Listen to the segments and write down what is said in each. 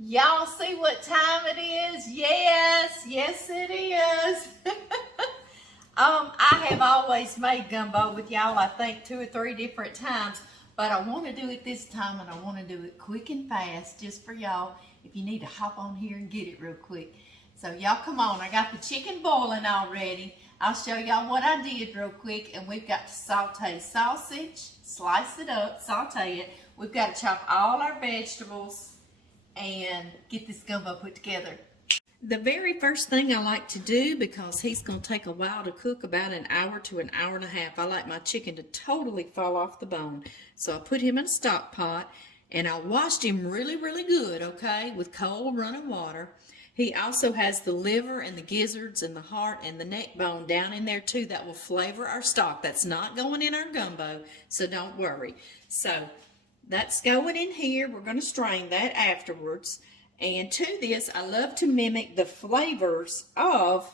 Y'all see what time it is? Yes, yes it is. I have always made gumbo with y'all, I think 2 or 3 different times, but I want to do it this time, and I want to do it quick and fast just for y'all if you need to hop on here and get it real quick. So y'all come on, I got the chicken boiling already. I'll show y'all what I did real quick, and we've got to saute sausage, slice it up, saute it. We've got to chop all our vegetables and get this gumbo put together. The very first thing I like to do, because he's going to take a while to cook, about an hour to an hour and a half, I like my chicken to totally fall off the bone. So I put him in a stock pot, and I washed him really, really good, okay, with cold running water. He also has the liver and the gizzards and the heart and the neck bone down in there too. That will flavor our stock. That's not going in our gumbo, so don't worry. So that's going in here. We're going to strain that afterwards. And to this, I love to mimic the flavors of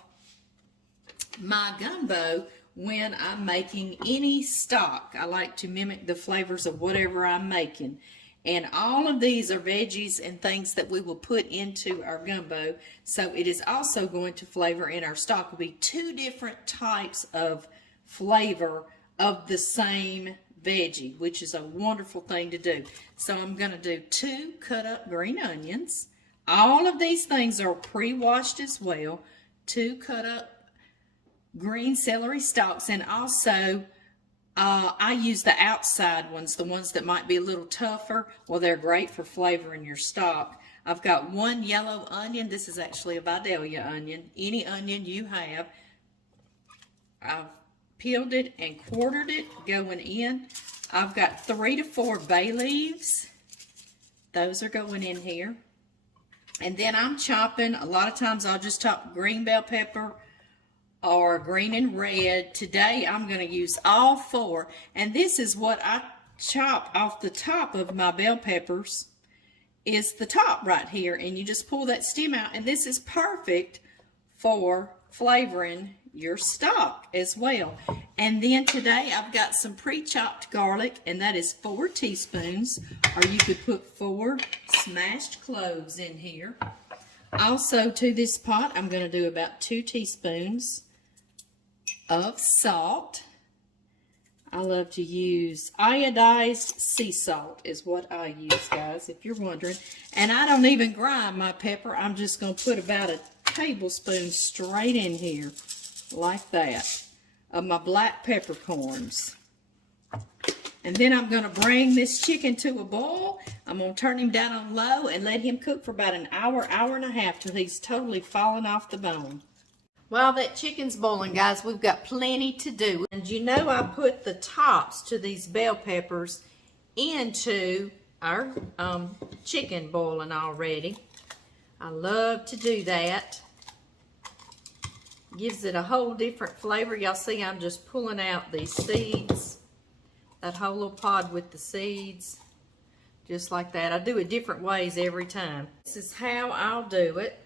my gumbo when I'm making any stock. I like to mimic the flavors of whatever I'm making. And all of these are veggies and things that we will put into our gumbo. So it is also going to flavor in our stock. It will be 2 different types of flavor of the same veggie, which is a wonderful thing to do. So I'm going to do 2 cut up green onions. All of these things are pre-washed as well. 2 cut up green celery stalks, and also I use the outside ones, the ones that might be a little tougher. Well, they're great for flavoring your stock. I've got 1 yellow onion. This is actually a Vidalia onion. Any onion you have. I've peeled it and quartered it going in. I've got 3 to 4 bay leaves. Those are going in here. And then I'm chopping, a lot of times I'll just chop green bell pepper or green and red. Today I'm going to use all 4. And this is what I chop off the top of my bell peppers, is the top right here. And you just pull that stem out, and this is perfect for flavoring your stock as well. And then today I've got some pre-chopped garlic, and that is 4 teaspoons, or you could put 4 smashed cloves in here. Also to this pot I'm going to do about 2 teaspoons of salt. I love to use iodized sea salt is what I use, guys, if you're wondering. And I don't even grind my pepper. I'm just going to put about a tablespoon straight in here like that of my black peppercorns. And then I'm going to bring this chicken to a boil. I'm going to turn him down on low and let him cook for about an hour, hour and a half till he's totally fallen off the bone. While that chicken's boiling, guys, we've got plenty to do. And you know I put the tops to these bell peppers into our chicken boiling already. I love to do that. Gives it a whole different flavor. Y'all see I'm just pulling out these seeds. That whole little pod with the seeds. Just like that. I do it different ways every time. This is how I'll do it.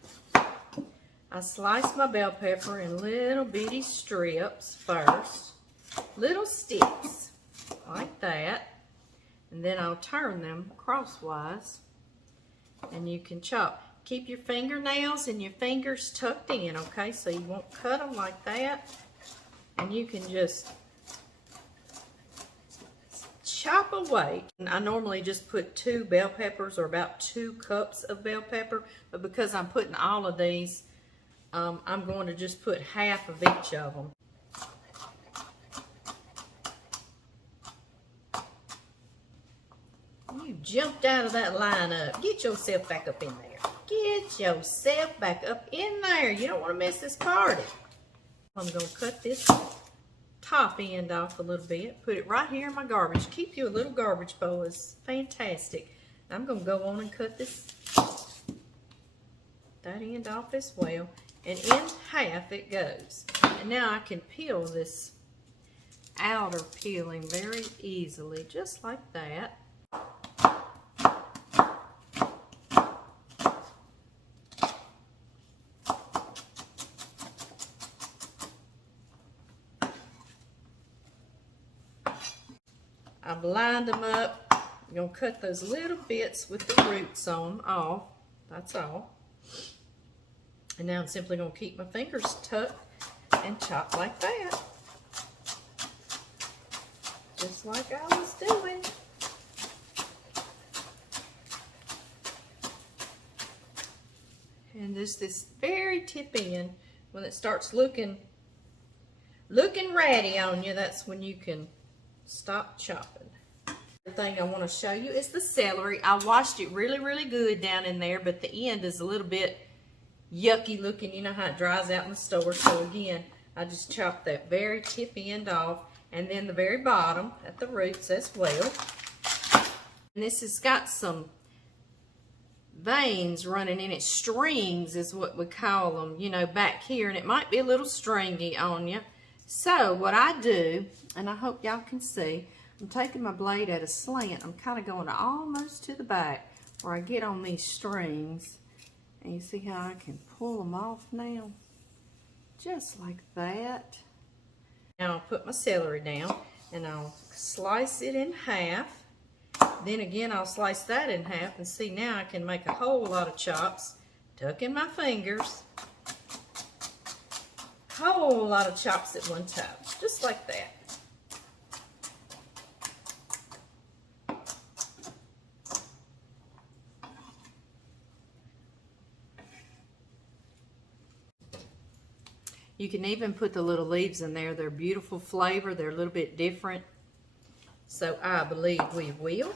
I slice my bell pepper in little bitty strips first. Little sticks. Like that. And then I'll turn them crosswise. And you can chop. Keep your fingernails and your fingers tucked in, okay? So you won't cut them like that. And you can just chop away. And I normally just put 2 bell peppers, or about 2 cups of bell pepper. But because I'm putting all of these, I'm going to just put half of each of them. You jumped out of that lineup. Get yourself back up in there. Get yourself back up in there. You don't want to miss this party. I'm going to cut this top end off a little bit. Put it right here in my garbage. Keep you a little garbage bowl. It's fantastic. I'm going to go on and cut that end off as well. And in half it goes. And now I can peel this outer peeling very easily, just like that. I've lined them up. I'm going to cut those little bits with the roots on off. That's all. And now I'm simply going to keep my fingers tucked and chop like that. Just like I was doing. And just this very tip end, when it starts looking ratty on you, that's when you can stop chopping. The thing I want to show you is the celery. I washed it really, really good down in there, but the end is a little bit yucky looking. You know how it dries out in the store. So again, I just chopped that very tip end off, and then the very bottom at the roots as well. And this has got some veins running in it. Strings is what we call them, you know, back here, and it might be a little stringy on you. So what I do, and I hope y'all can see, I'm taking my blade at a slant. I'm kind of going almost to the back where I get on these strings, and you see how I can pull them off now, just like that. Now I'll put my celery down and I'll slice it in half. Then again, I'll slice that in half, and see, now I can make a whole lot of chops, tuck in my fingers, whole lot of chops at one time, just like that. You can even put the little leaves in there. They're beautiful flavor. They're a little bit different. So I believe we will.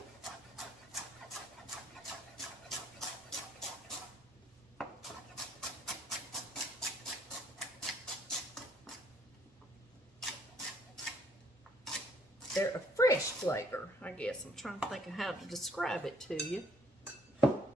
They're a fresh flavor, I guess. I'm trying to think of how to describe it to you.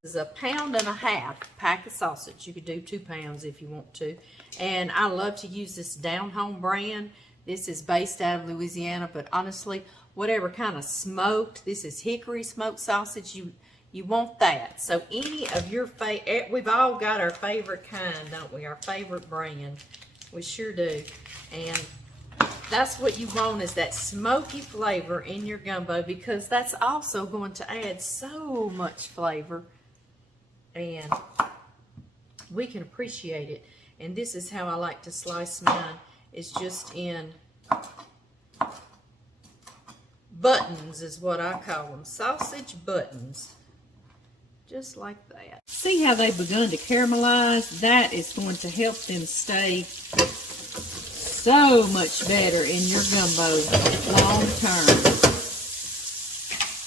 This is 1.5 pounds pack of sausage. You could do 2 pounds if you want to. And I love to use this Down Home brand. This is based out of Louisiana, but honestly, whatever kind of smoked, this is hickory smoked sausage, you want that. So any of your favorite, we've all got our favorite kind, don't we? Our favorite brand. We sure do. And that's what you want, is that smoky flavor in your gumbo, because that's also going to add so much flavor, and we can appreciate it. And this is how I like to slice mine, is just in buttons is what I call them, sausage buttons, just like that. See how they've begun to caramelize? That is going to help them stay so much better in your gumbo long term.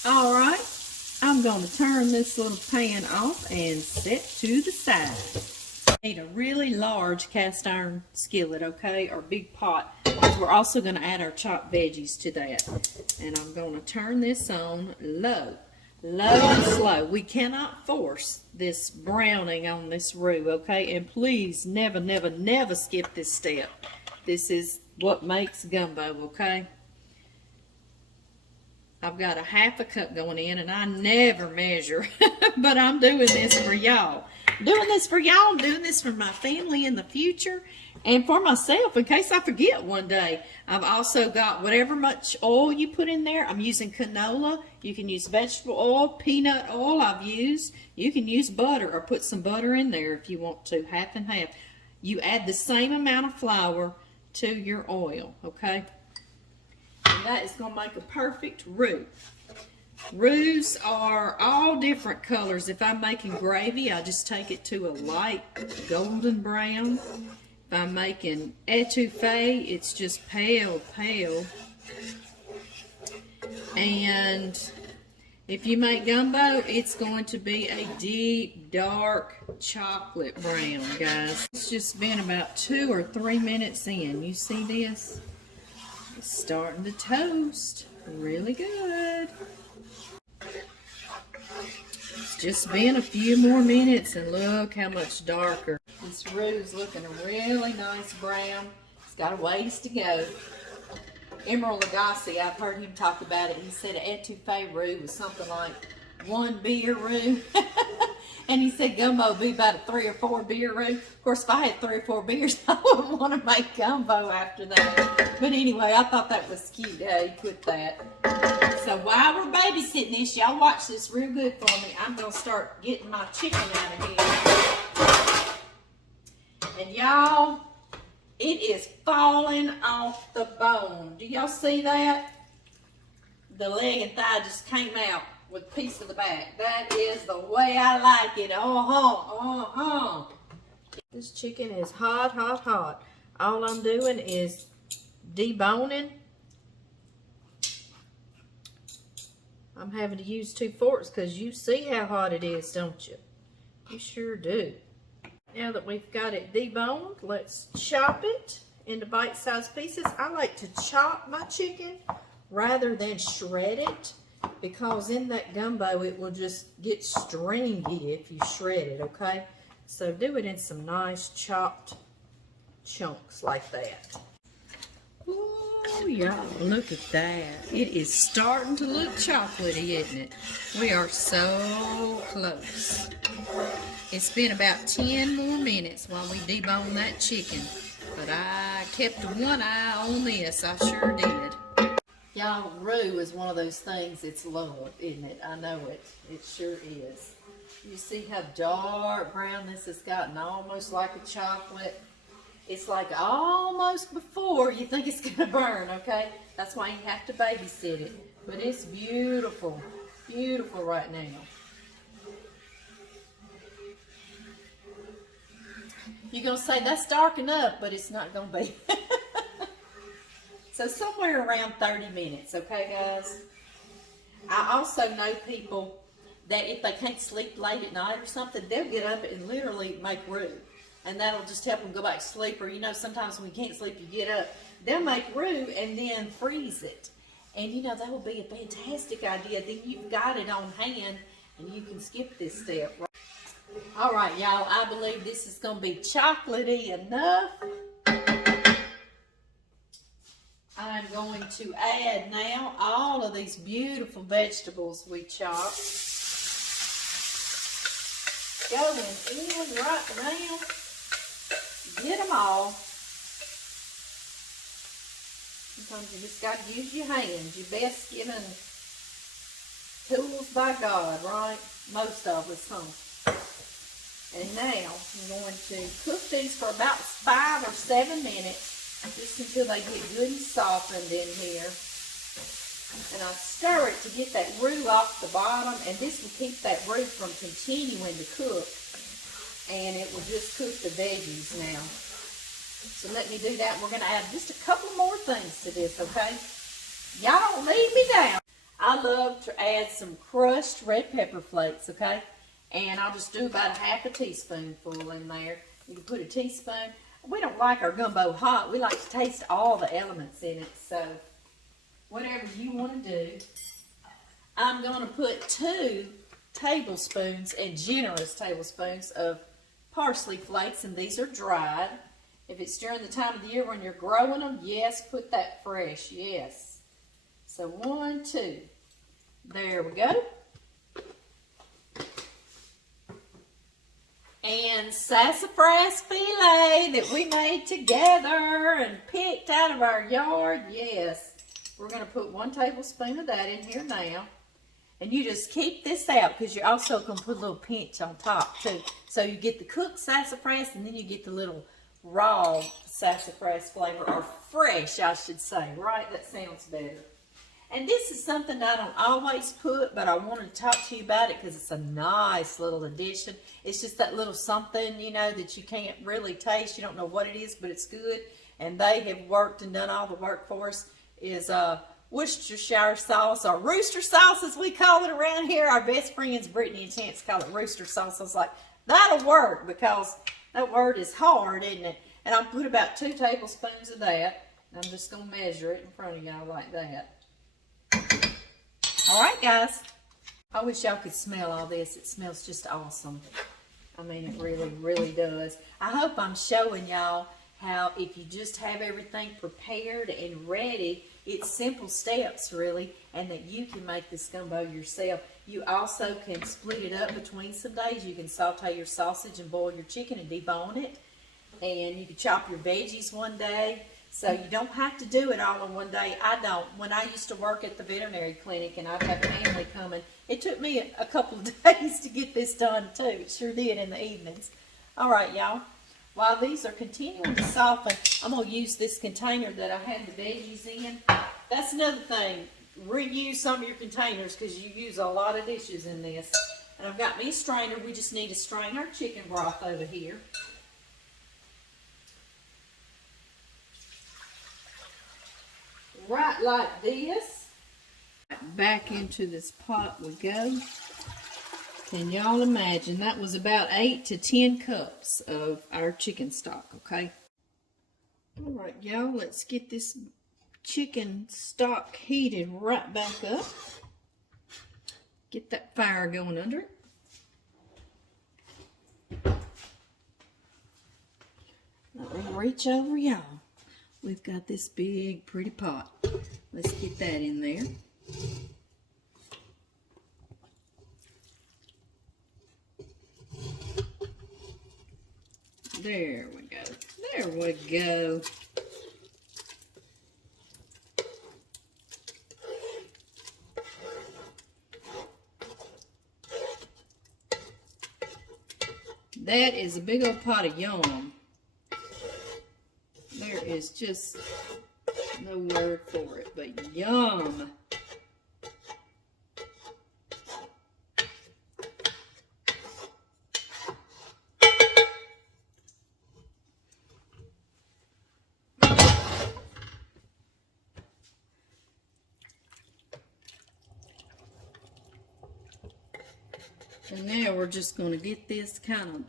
All right, I'm going to turn this little pan off and set to the side. Need a really large cast iron skillet, okay, or big pot, because we're also going to add our chopped veggies to that. And I'm going to turn this on low and slow. We cannot force this browning on this roux, okay? And please never, never, never skip this step. This is what makes gumbo, okay? I've got a 1/2 cup going in, and I never measure, but I'm doing this for y'all. I'm doing this for y'all. I'm doing this for my family in the future, and for myself in case I forget one day. I've also got whatever much oil you put in there. I'm using canola. You can use vegetable oil, peanut oil I've used. You can use butter or put some butter in there if you want to, 1/2 and 1/2. You add the same amount of flour to your oil, okay? And that is going to make a perfect roux. Roux are all different colors. If I'm making gravy, I just take it to a light golden brown. If I'm making etouffee, it's just pale. And if you make gumbo, it's going to be a deep, dark chocolate brown, guys. It's just been about 2 or 3 minutes in. You see this? It's starting to toast really good. It's just been a few more minutes, and look how much darker. This roux is looking a really nice brown. It's got a ways to go. Emerald Lagasse, I've heard him talk about it. He said an etouffee roux was something like 1 beer roux. And he said gumbo would be about a 3 or 4 beer roux. Of course, if I had 3 or 4 beers, I wouldn't want to make gumbo after that. But anyway, I thought that was cute how he put that. So while we're babysitting this, y'all watch this real good for me. I'm going to start getting my chicken out of here. And y'all, it is falling off the bone. Do y'all see that? The leg and thigh just came out with a piece of the back. That is the way I like it. This chicken is hot, hot, hot. All I'm doing is deboning. I'm having to use 2 forks because you see how hot it is, don't you? You sure do. Now that we've got it deboned, let's chop it into bite-sized pieces. I like to chop my chicken rather than shred it, because in that gumbo it will just get stringy if you shred it, okay? So do it in some nice chopped chunks like that. Ooh, y'all, look at that. It is starting to look chocolatey, isn't it? We are so close. It's been about 10 more minutes while we debone that chicken, but I kept one eye on this, I sure did. Y'all, roux is one of those things it's love, isn't it? I know it. It sure is. You see how dark brown this has gotten, almost like a chocolate. It's like almost before you think it's gonna burn, okay? That's why you have to babysit it. But it's beautiful, beautiful right now. You're gonna say that's dark enough, but it's not gonna be. So somewhere around 30 minutes, okay guys? I also know people that if they can't sleep late at night or something, they'll get up and literally make roux. And that'll just help them go back to sleep. Or, you know, sometimes when you can't sleep, you get up. They'll make roux and then freeze it. And, you know, that would be a fantastic idea. Then you've got it on hand and you can skip this step. Right? All right, y'all, I believe this is going to be chocolatey enough. I'm going to add now all of these beautiful vegetables we chopped. Going in right now. Get them all. Sometimes you just got to use your hands. You're best given tools by God, right? Most of us, huh? And now I'm going to cook these for about 5 or 7 minutes. Just until they get good and softened in here. And I stir it to get that roux off the bottom, and this will keep that roux from continuing to cook. And it will just cook the veggies now. So let me do that. We're going to add just a couple more things to this, okay? Y'all don't leave me down. I love to add some crushed red pepper flakes, okay? And I'll just do about a half a teaspoonful in there. You can put a teaspoon. We don't like our gumbo hot. We like to taste all the elements in it. So whatever you want to do. I'm going to put 2 tablespoons, and generous tablespoons, of parsley flakes, and these are dried. If it's during the time of the year when you're growing them, yes, put that fresh, yes. So 1, 2. There we go. And sassafras filet that we made together and picked out of our yard, yes. We're going to put 1 tablespoon of that in here now. And you just keep this out because you're also going to put a little pinch on top too. So you get the cooked sassafras and then you get the little raw sassafras flavor, or fresh I should say, right? That sounds better. And this is something that I don't always put, but I wanted to talk to you about it because it's a nice little addition. It's just that little something, you know, that you can't really taste. You don't know what it is, but it's good. And they have worked and done all the work for us. Is Worcestershire sauce, or rooster sauce as we call it around here. Our best friends, Brittany and Chance, call it rooster sauce. I was like, that'll work because that word is hard, isn't it? And I'll put about 2 tablespoons of that. I'm just going to measure it in front of y'all like that. All right, guys. I wish y'all could smell all this. It smells just awesome. I mean, it really, really does. I hope I'm showing y'all how if you just have everything prepared and ready, It's simple steps, really, and that you can make this gumbo yourself. You also can split it up between some days. You can saute your sausage and boil your chicken and debone it. And you can chop your veggies one day. So you don't have to do it all in one day. I don't. When I used to work at the veterinary clinic and I'd have family coming, it took me a couple of days to get this done too. It sure did in the evenings. All right, y'all. While these are continuing to soften, I'm going to use this container that I had the veggies in. That's another thing. Reuse some of your containers because you use a lot of dishes in this. And I've got me a strainer. We just need to strain our chicken broth over here. Right like this. Back into this pot we go. Can y'all imagine? That was about 8 to 10 cups of our chicken stock, okay? All right, y'all, let's get this chicken stock heated right back up. Get that fire going under it. Let me reach over, y'all. We've got this big, pretty pot. Let's get that in there. There we go. There we go. That is a big old pot of yum. There is just no word for it, but yum. And now we're just going to get this kind of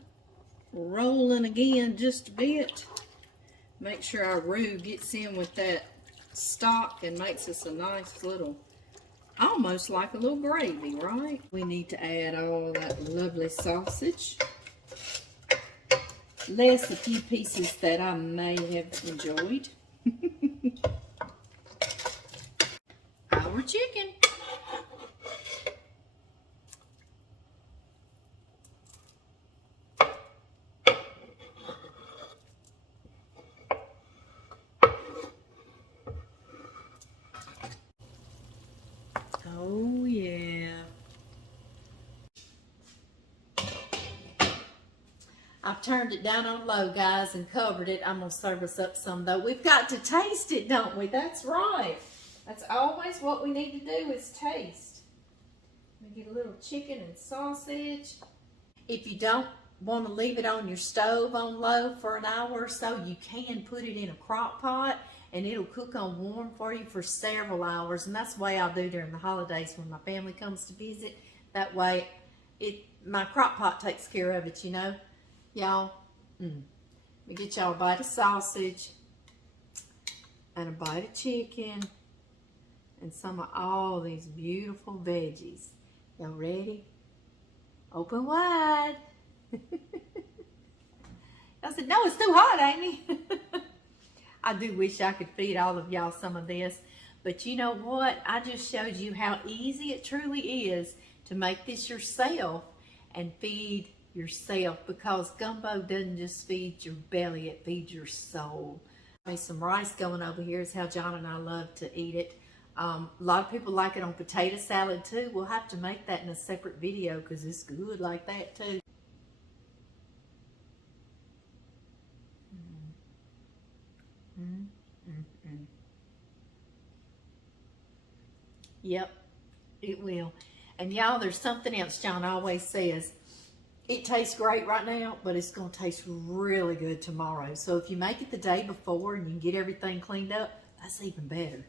rolling again just a bit. Make sure our roux gets in with that stock and makes us a nice little, almost like a little gravy, right? We need to add all that lovely sausage. Less a few pieces that I may have enjoyed. Our chicken. Oh, yeah. I've turned it down on low, guys, and covered it. I'm going to serve us up some, though. We've got to taste it, don't we? That's right. That's always what we need to do is taste. Let me get a little chicken and sausage. If you don't want to leave it on your stove on low for an hour or so, you can put it in a crock pot. And it'll cook on warm for you for several hours. And that's the way I'll do during the holidays when my family comes to visit. That way, my crock pot takes care of it, you know. Y'all, let me get y'all a bite of sausage and a bite of chicken and some of all these beautiful veggies. Y'all ready? Open wide. I said, no, it's too hot, Amy. I do wish I could feed all of y'all some of this, but you know what? I just showed you how easy it truly is to make this yourself and feed yourself, because gumbo doesn't just feed your belly, it feeds your soul. Some rice going over here is how John and I love to eat it. A lot of people like it on potato salad too. We'll have to make that in a separate video because it's good like that too. Yep, it will. And y'all, there's something else John always says. It tastes great right now, but it's going to taste really good tomorrow. So if you make it the day before and you can get everything cleaned up, that's even better.